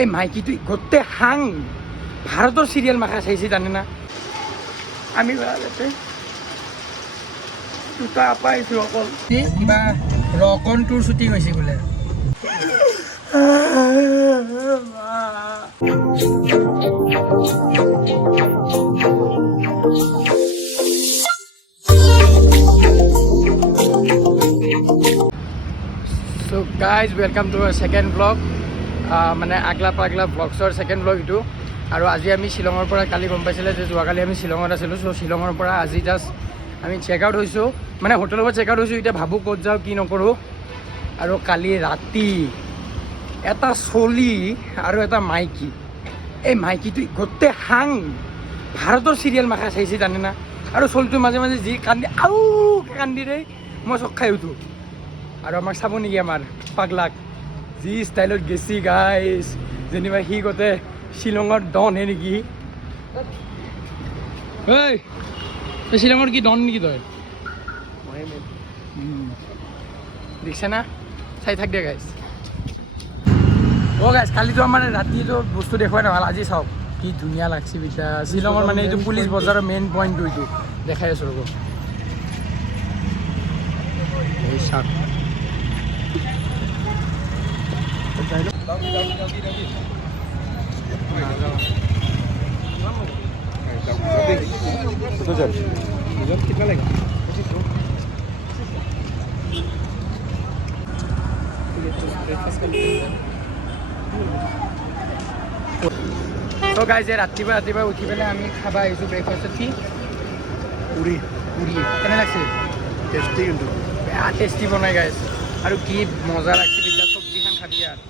এই মাইকীটো গোটেই হাং ভাৰতৰ চিৰিয়েল মাখা চাইছে জানে না আমি যাতে দুটা পাইছোঁ অকল কিবা ৰকনটোৰ শ্বুটিং হৈছে বোলে So guys, welcome to our second vlog. মানে আগলা পাগলা ব্লগছৰ সেকেন্ড ব্লগ ইটো আৰু আজি আমি শিলঙৰ পৰা কালি গম পাইছিলে যে যোৱাকালি আমি শিলঙত আছিলোঁ চ' শিলঙৰ পৰা আজি জাষ্ট আমি চেক আউট হৈছোঁ মানে হোটেলৰ পৰা চেক আউট হৈছোঁ এতিয়া ভাবোঁ ক'ত যাওঁ কি নকৰোঁ আৰু কালি ৰাতি এটা চলি আৰু এটা মাইকী এই মাইকীটো গোটেই হাং ভাৰতৰ চিৰিয়েল মাখা চাইছে জানে না আৰু চলিটো মাজে মাজে যি কান্দি আউ কান্দি দেই মই চক খাই উঠোঁ আৰু আমাক চাব নেকি আমাৰ পাগলাক যি ষ্টাইলত গেছি গাইজ যেনিবা সি গোটেই শ্বিলঙৰ ডন হে নেকি ঐ তই শ্বিলঙৰ কি ডন নেকি তই দেখিছে না চাই থাক দে গাইজ গাইজ কালিতো আমাৰ ৰাতিটো বস্তু দেখুৱাই নহ'ল আজি চাওক কি ধুনীয়া লাগছে বিটা শ্বিলঙৰ মানে এইটো পুলিচ বজাৰৰ মেইন পইণ্টটো এইটো দেখাই আছোঁ ৰ'ব এই চাওক कितना लेगा तो गाइस रातिपुৱা উঠি পেলাই আমি খাবা আহিছোঁ ব্ৰেকফাষ্টত কি পুৰি কেনে লাগছে টেষ্টি কিন্তু বেয়া টেষ্টি বনাই গাইছ আৰু কি মজা লাগছে বিদ্যা চব্জিখন খাবি আৰু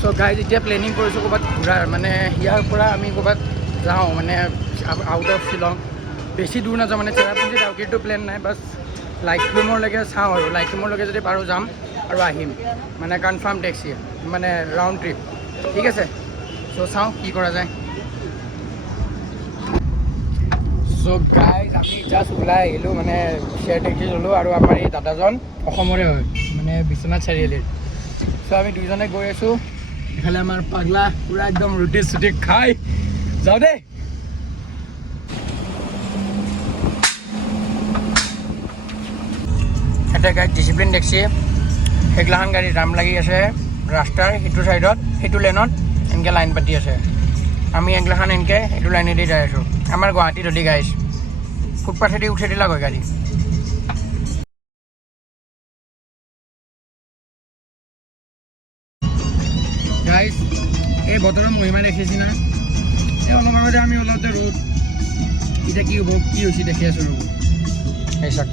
চ' গাইজ এতিয়া প্লেনিং কৰিছোঁ ক'ৰবাত ঘূৰাৰ মানে ইয়াৰ পৰা আমি ক'ৰবাত যাওঁ মানে আউট অফ শ্বিলং বেছি দূৰ নাযাওঁ মানে চেৰাপুঞ্জী ডাউকিৰটো প্লেন নাই বাছ লাইটলুমলৈকে চাওঁ আৰু লাইটলুমলৈকে যদি পাৰোঁ যাম আৰু আহিম মানে কনফাৰ্ম টেক্সি মানে ৰাউণ্ড ট্ৰিপ ঠিক আছে চ' চাওঁ কি কৰা যায় চ' গাইজ আমি জাষ্ট ওলাই আহিলোঁ মানে শ্বেয়াৰ টেক্সি ল'লোঁ আৰু আমাৰ এই দাদাজন অসমৰে হয় মানে বিশ্বনাথ চাৰিআলিৰ চ' আমি দুইজনে গৈ আছোঁ এফালে আমাৰ পাগলা পুৰা একদম ৰুটি চুটি খাই যাওঁ দেই এটা গাড়ী ডিচিপ্লিন টেক্সি সেইগিলাখান গাড়ী জাম লাগি আছে ৰাস্তাৰ সিটো ছাইডত সেইটো লেনত এনেকৈ লাইন পাতি আছে আমি এগিলাখান এনেকৈ এইটো লাইনেদি যাই আছোঁ আমাৰ গুৱাহাটীত অধি গাইছ ফুটপাথেদি উঠাই দিলা গৈ গাড়ী গাইজ এই বতৰৰ মহিমা দেখিছি না এই অলপ আগতে আমি ওলাওঁতে ৰ'দ এতিয়া কি হ'ব কি হৈছে দেখি আছোঁ ৰ'ব এই চাক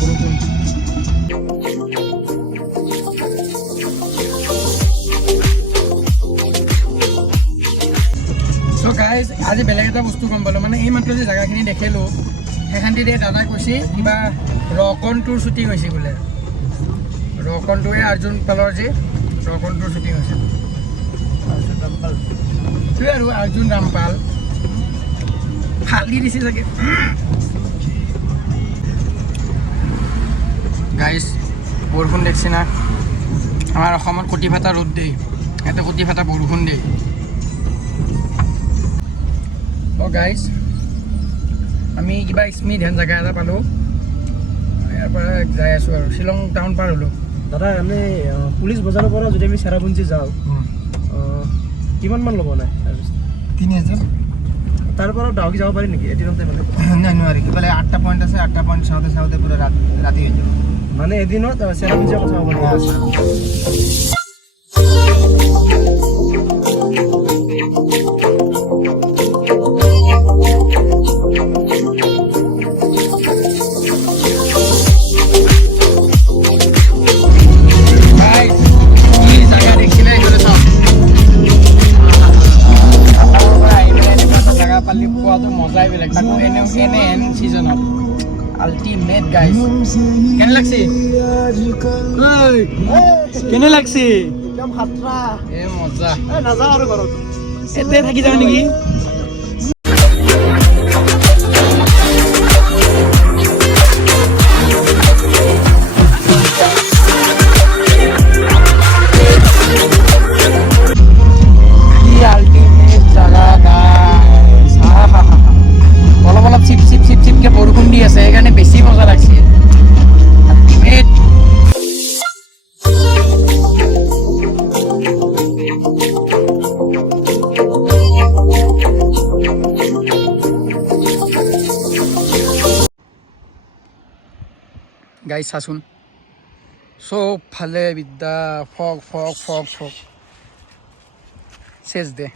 বৰষুণ চ' গাইজ আজি বেলেগ এটা বস্তু গম পালোঁ মানে এই মাত্ৰ যে জেগাখিনি দেখিলোঁ সেইখানটিতে দাদাই কৈছে কিবা ৰকনটোৰ শ্বুটিং হৈছে বোলে ৰকনটোৱে অৰ্জুন পালৰ যে ৰকনটোৰ শ্বুটিং হৈছে সেইটোৱে আৰু অৰ্জুন ৰামপাল ফালি দিছে চাগে গাইজ বৰষুণ দেখছি না আমাৰ অসমত কটি ফাটা ৰ'দ দেই ইয়াতে কটি ফাটা বৰষুণ দেই অঁ গাইজ আমি কিবা স্মৃতি হেন জেগা এটা পালোঁ ইয়াৰ পৰা যাই আছোঁ আৰু শ্বিলং টাউন পাৰ হ'লোঁ দাদা আমি পুলিচ বজাৰৰ পৰা যদি আমি চেৰাপুঞ্জী যাওঁ কিমানমান ল'ব নাই 3000 তাৰ পৰা ডাউকি যাব পাৰি নেকি এদিনতে মানে নাই নোৱাৰি কিবালে 8টা পইণ্ট আছে 8টা পইণ্ট চাওঁতে চাওঁতে পুৰা ৰাতি হৈ যাব মানে এদিনত চেৰাপুঞ্জীৰ কথা হ'ব মজাই বেলেগ তাকো এনে ছিজনত আল্টিমেট গাইজ কেনে লাগছে কেনে লাগছে একদম হাতৰা এ মজা নাযাওঁ আৰু ঘৰত এতে থাকি যাওঁ নেকি গাইজ চাচোন চব ফালে বিদ্যা ফগ ফগ ফগ ফগ চেচ দে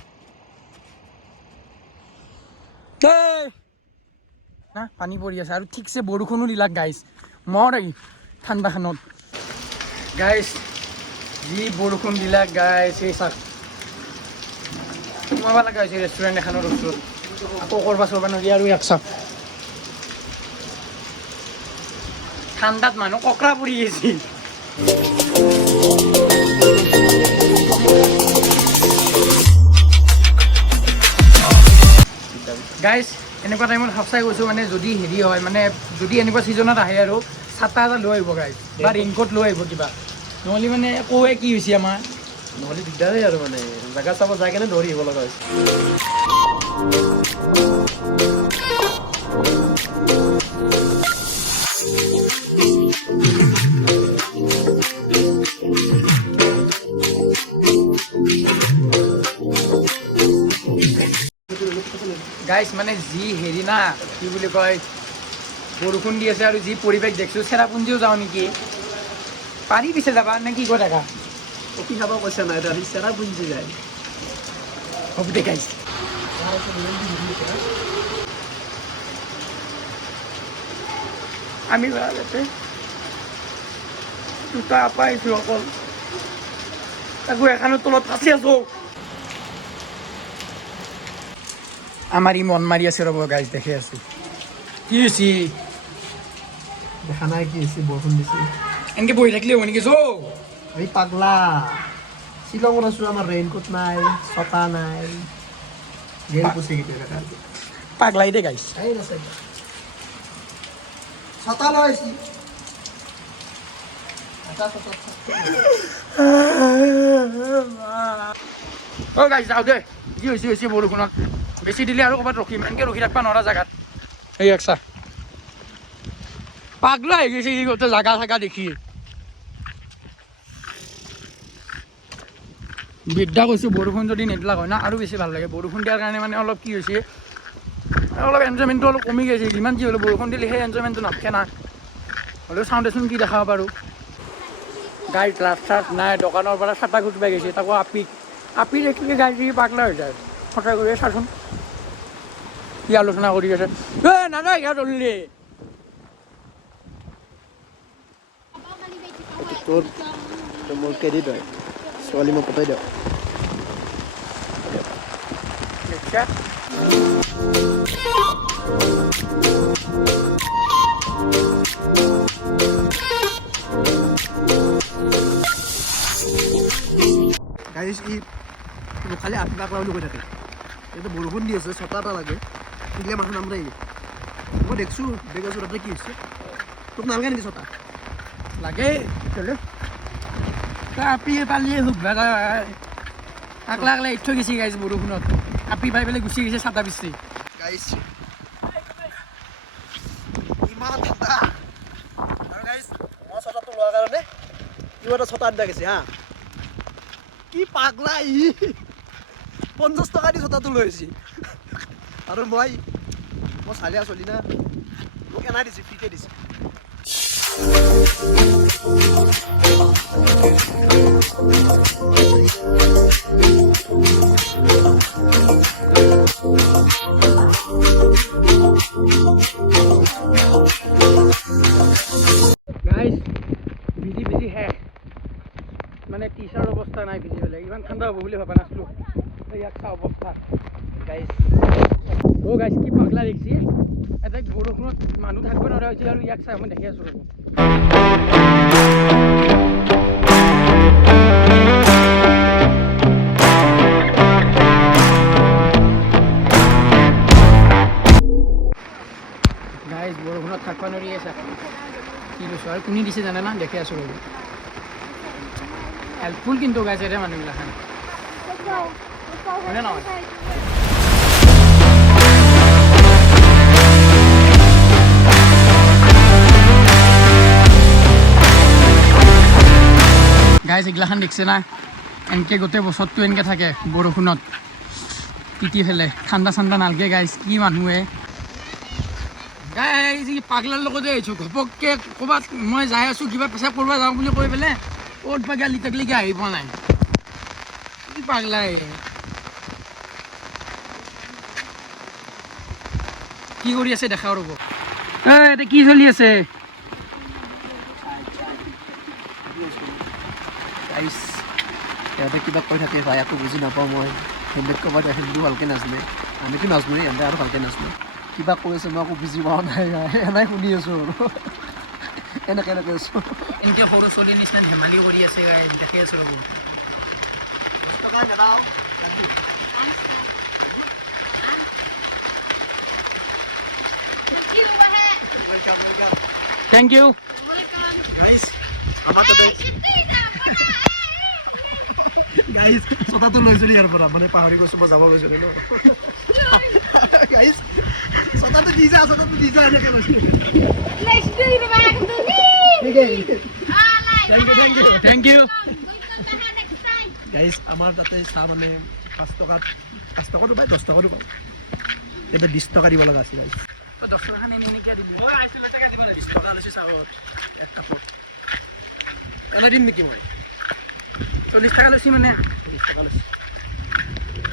না পানী পৰি আছে আৰু ঠিকছে বৰষুণো দিলাক গাইজ মৰ ঠাণ্ডাখনত গাইজ যি বৰষুণ দিলাক গাইজ এই চাক সোমাব লগা হৈছে ৰেষ্টুৰেণ্ট এখনৰ ওচৰত আকৌ কৰবা চৰবা নদী আৰু এক চাক ঠাণ্ডাত মানুহ ককৰা পৰি গৈছে গাইজ এনেকুৱা টাইমত সঁচাই কৈছোঁ মানে যদি হেৰি হয় মানে যদি এনেকুৱা ছিজনত আহে আৰু ছাতা এটা লৈ আহিব গাইজ বা ৰেইনকোট লৈ আহিব কিবা নহ'লে মানে একোৱে কি হৈছে আমাৰ নহ'লে দিগদাৰেই আৰু মানে জেগা চাব যাই কেনে ধৰি আহিব লগা হৈছে গাইজ মানে যি হেৰি না কি বুলি কয় বৰষুণ দি আছে আৰু যি পৰিৱেশ দেখিছোঁ চেৰাপুঞ্জীও যাওঁ নেকি পাৰি পিছে যাবা নে কি কৈ থাকা কফি খাব কৈছে নাই দাদি চেৰাপুঞ্জী যায় হ'ব দে গাইজ আমি ইয়াতে জোতা পাইছোঁ অকল তাকো এখনৰ তলত ফাঁচি আছোঁ আমাৰ ই মন মাৰি আছে ৰ'ব গাইজ দেখি আছোঁ কি হৈছে দেখা নাই কি হৈছে বৰষুণ দিছে এনেকৈ বহি থাকিলে হ'ব নেকি যৌ এই পাগলা শ্বিলঙত আছোঁ আমাৰ ৰেইনকোট নাই ছটা নাই গেল পুচি কেতিয়া পাগলাই দে গাইজ ছটা লৈ আহিছি অ' গাইজ যাওঁ দে যি হৈছে বৰষুণত বেছি দিলে আৰু ক'ৰবাত ৰখিম এনেকৈ ৰখি থাকিব নোৱাৰা জেগাত এই একচা পাগলা হৈ গৈছে ই গোটেই জাগা চাগা দেখি বিদ্যা কৈছোঁ বৰষুণ যদি নেদিলাক হয় না আৰু বেছি ভাল লাগে বৰষুণ দিয়াৰ কাৰণে মানে অলপ কি হৈছে অলপ এনজয়মেণ্টটো অলপ কমি গৈছে যিমান যি হ'লেও বৰষুণ দিলে সেই এনজয়মেণ্টটো নাথাকে না হ'লেও চাওঁ দেচোন কি দেখাব পাৰোঁ গাড়ীত লাষ্ট চাষ্ট নাই দোকানৰ পৰা চাটা খুটবাই গৈছে তাকো আপি দেখিলে গাড়ী পাগলা হৈ যায় সঁচাই কৰি চাচোন কি আলোচনা কৰি আছে নাযায় ইয়াত ধৰিলে তোৰ মোৰ কেৰি তই ছোৱালী মোক পতাই দিয়ক গাড়ী ই খালি আঠি পাকলা বুলি কৈ থাকে এইটো বৰষুণ দি আছে ছটা এটা লাগে সেইগিলা মানুহ নামৰাই মই দেখিছোঁ দেখাইছোঁ তাতে কি হৈছে তোক নালাগে নেকি ছটা লাগে আপি পালিয়ে সুখবা আকলা আকলা এৰি থৈ গৈছে গাইজ বৰষুণত আপি পাই পেলাই গুচি গৈছে চাটা পিচি গাইজ ইমান ঠাণ্ডা আৰু গাইজ মই ছটাটো লোৱাৰ কাৰণে ইও এটা ছটা আনি গৈছে হা কি পাগলা ই 50 টকা দি ছটাটো লৈ আহিছে আৰু মই চালিয়া চলি না মোক এনাই দিছে ফ্ৰীকে দিছে গাইজ ভিজি শেষ মানে টি চাৰ্ট অৱস্থা নাই ভিজি পেলাই ইমান ঠাণ্ডা হ'ব বুলি ভবা নাছিলোঁ ইয়াক চা অৱস্থা গাইজ অ' গাইজ কি পাগলা দেখিছে এটা বৰষুণত মানুহ থাকিব নোৱাৰা হৈছিল আৰু ইয়াক চাই মই দেখি আছোঁ ৰ'ব গাইজ বৰষুণত থাকিব নোৱাৰি আছে কি কৈছোঁ আৰু কোনে দিছে জানে না দেখি আছোঁ ৰ'ব হেল্পফুল কিন্তু গাইজ এৰে মানুহবিলাখান হয়নে নহয় গাইজ এগিলাখান দেখিছে না এনেকৈ গোটেই বছৰটো এনেকৈ থাকে বৰষুণত তিতি ফেলে ঠাণ্ডা চাণ্ডা নালগে গাইজ কি মানুহে গাইজ এই পাগলাৰ লগতে আহিছোঁ ঘপককৈ ক'ৰবাত মই যাই আছোঁ কিবা পেচাব কৰিব যাওঁ বুলি কৈ পেলাই ক'ত বা গালি তাকলিকে আহি পোৱা নাই কি পাগলাই কি কৰি আছে দেখা ৰ'ব এতিয়া কি চলি আছে সিহঁতে কিবা কৈ থাকে ভাই একো বুজি নাপাওঁ মই সিহঁতে ক'ৰবাত হিন্দু ভালকৈ নাজানে আমিতো নাজানো সিহঁতে আৰু ভালকৈ নাজানো কিবা কৈ আছে মই একো বুজি পোৱা নাই এনেই শুনি আছোঁ আৰু এনেকৈ আছোঁ এনেকৈ সৰু ছোৱালীৰ নিচিনা ধেমালি কৰি আছে দেখি আছোঁ ৰ'ব থেংক ইউ আমাৰ তাতে গাইজ ছটাটো লৈছিলোঁ ইয়াৰ পৰা মানে পাহৰি গৈছোঁ মই যাব লৈছিলোঁ ন গাইজ ছটাটো দি যা এনেকৈ লৈছিলোঁ থেংক ইউ গাইজ আমাৰ তাতে চাহ মানে 5 টকাটো পায় 10 টকাটো পাওঁ এতিয়া 20 টকা দিব লগা আছিল গাইজ 10 টকা নিমিনিকে দিব 20 টকা লৈছোঁ চাহত এক কাপত এনে দিম নেকি মই 40 টকা লৈছি মানে 40 টকা লৈছোঁ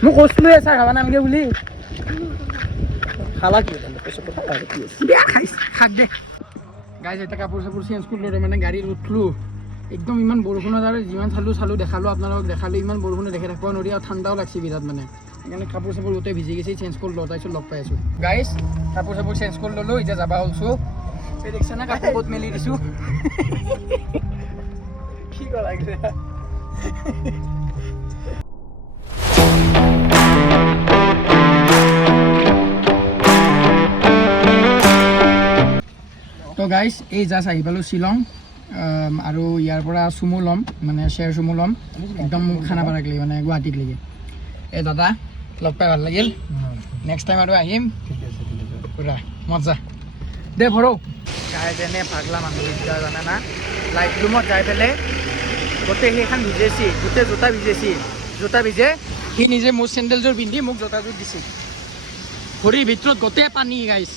মোক কৈছিলোৱে চাহ খাব নালাগে বুলি খালা কি পইচা কথা কি আছে বেয়া খাইছ খাক দে গাইজ এটা কাপোৰ চাপোৰ চেঞ্জ কৰিলোঁ মানে গাড়ীত উঠলোঁ একদম ইমান বৰষুণত আৰু যিমান চালোঁ দেখালোঁ আপোনালোকক দেখালোঁ ইমান বৰষুণে দেখি থাকিব নোৱাৰি আৰু ঠাণ্ডাও লাগছে বিৰাট মানে সেইকাৰণে কাপোৰ চাপোৰ গোটেই ভিজি গৈছে চেঞ্জ কৰি লওঁ তাৰপিছত লগ পাই আছোঁ গাইজ কাপোৰ চাপোৰ চেঞ্জ কৰি ল'লোঁ এতিয়া যাবা ওলছোঁ এই দেখিছে না কাপোৰ ক'ত মেলি দিছোঁ কি কৰা তো গাইজ এই জাষ্ট আহি পালোঁ শ্বিলং আৰু ইয়াৰ পৰা চুমু ল'ম মানে শ্বেয়াৰ চুমু ল'ম একদম খানাপাৰাক লাগি মানে গুৱাহাটীক লাগি এই দাদা লগ পাই ভাল লাগিল নেক্সট টাইম আৰু আহিম পুৰা মজা দে ভৰো গাই তেনে পাগলা মানুহকেইটা জানে না লাইটলুমত যাই পেলাই গোটেই সেইখন ভিজেছি গোটেই জোতা ভিজে সি নিজে মোৰ চেণ্ডেলযোৰ পিন্ধি মোক জোতাযোৰ দিছে ভৰিৰ ভিতৰত গোটেই পানী গাইছ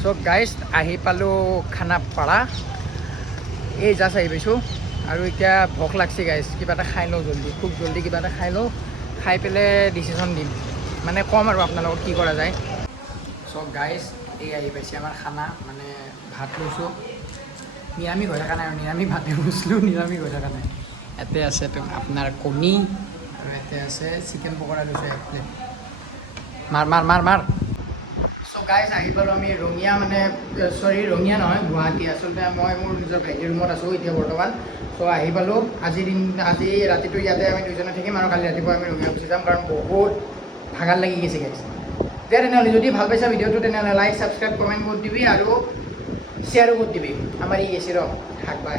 চ' গাইজ আহি পালোঁ খানাপাৰা এই জাষ্ট আহি পাইছোঁ আৰু এতিয়া ভোক লাগছে গাইজ কিবা এটা খাই লওঁ খুব জলদি কিবা এটা খাই লওঁ খাই পেলাই ডিচিশ্যন দিম মানে ক'ম আৰু আপোনালোকক কি কৰা যায় চ' গাইজ এই আহি পাইছে আমাৰ খানা মানে ভাত লৈছোঁ নিৰামিষ হৈ থকা নাই আৰু নিৰামিষ ভাতে লৈছিলোঁ নিৰামিষ হৈ থকা নাই ইয়াতে আছে আপোনাৰ কণী আৰু ইয়াতে আছে চিকেন পকৰা লৈছোঁ এক প্লেট মাৰ চ' গাইজ আহি পালোঁ আমি ৰঙিয়া মানে ৰঙিয়া নহয় গুৱাহাটী আচলতে মই মোৰ নিজৰ ভাইটিৰ ৰুমত আছোঁ এতিয়া বৰ্তমান চ' আহি পালোঁ আজি ৰাতিটো ইয়াতে আমি দুইজনে থাকিম আৰু কালি ৰাতিপুৱা আমি ৰঙিয়া গুচি যাম কাৰণ বহুত ভাগৰ লাগি গৈছে গাইজ দিয়া তেনেহ'লে যদি ভাল পাইছা ভিডিঅ'টো তেনেহ'লে লাইক ছাবস্ক্ৰাইব কমেণ্ট কৰি দিবি আৰু শ্বেয়াৰো কৰি দিবি আমাৰ ই গেছি ৰ হাক বাই